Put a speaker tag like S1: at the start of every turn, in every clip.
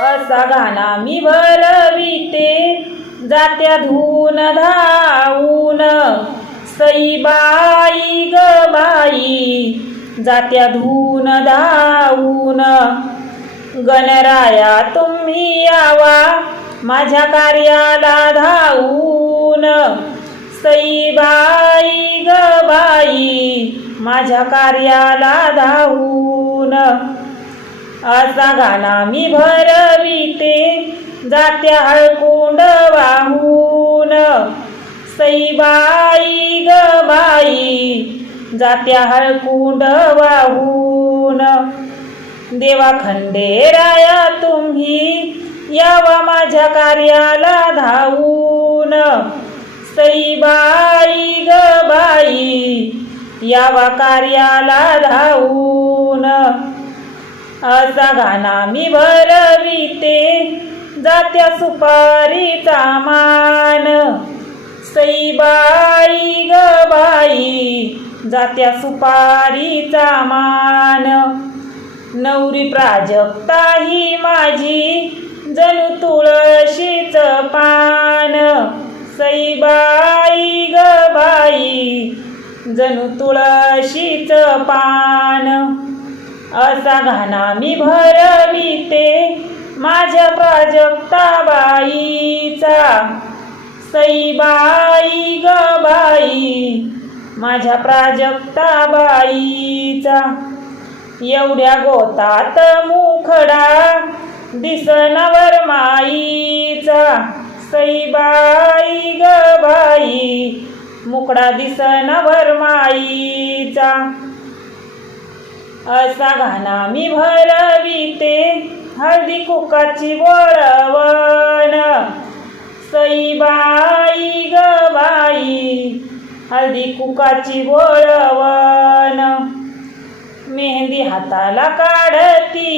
S1: असा गाणा मी भरविते जात्या धून धावून सईबाई ग बाई जात्या धून धावून गणराया तुम्ही यावा माझ्या कार्याला धावून सईबाई ग बाई माझ्या कार्याला धावून असा घाला मी भरविते. जात्या हळकुंड वाहून. सईबाई ग बाई जात्या हळकुंड वाहून. देवा खंडेराया तुम्ही यावा माझ्या कार्याला धावून. सईबाई ग बाई यावा कार्याला धावून. असा घाना मी भरविते जात्या सुपारीचा मान. सईबाई ग बाई जात्या सुपारीचा मान. नवरी प्राजक्ता ही माझी जणू तुळशीच पान. सईबाई ग बाई जणू तुळशीच पान. असा घाना मी भरविते माझ्या प्राजक्ताबाईचा सईबाई ग बाई माझ्या प्राजक्ताबाईचा एवढ्या गोतात मुखडा दिसनवर माईचा. सईबाई ग बाई मुकडा दिसनावर माईचा. असा घाना मी भरविते हळदी कुकाची वळवण. सईबाई ग बाई हळदी कुकाची वळवण. मेहंदी हाताला काढती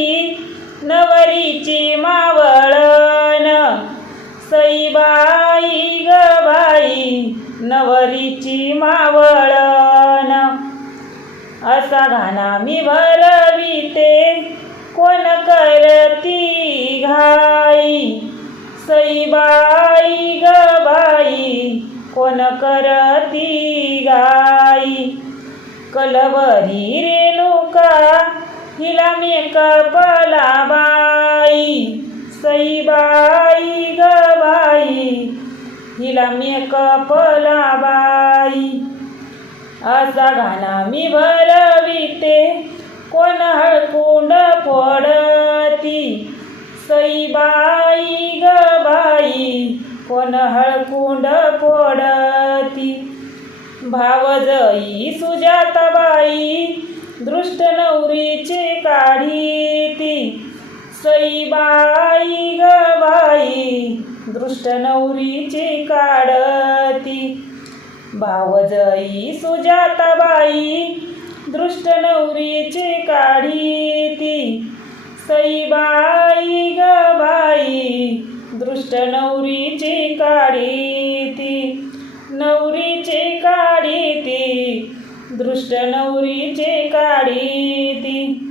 S1: नवरीची मावळण. सईबाई तुझा घाना मी भरविते कोण करती घाई? सईबाई ग बाई कोण करती गाई? कलवरी रेणुका हिला मेकपला बाई. सईबाई ग बाई हिला मेकपला बाई. असा गाणा मी भर कोण हळकुंड फोडती? सईबाई ग बाई कोण हळकुंड फोडती? भावजई सुजाताबाई दृष्ट नवरीचे काढीती. सईबाई ग बाई दृष्ट नवरीचे काढती. भावजई सुजाताबाई दृष्ट नवरीचे काढीती सईबाई ग बाई दृष्ट नवरीचे काढीती नवरीचे काढीती दृष्ट नवरीचे काढी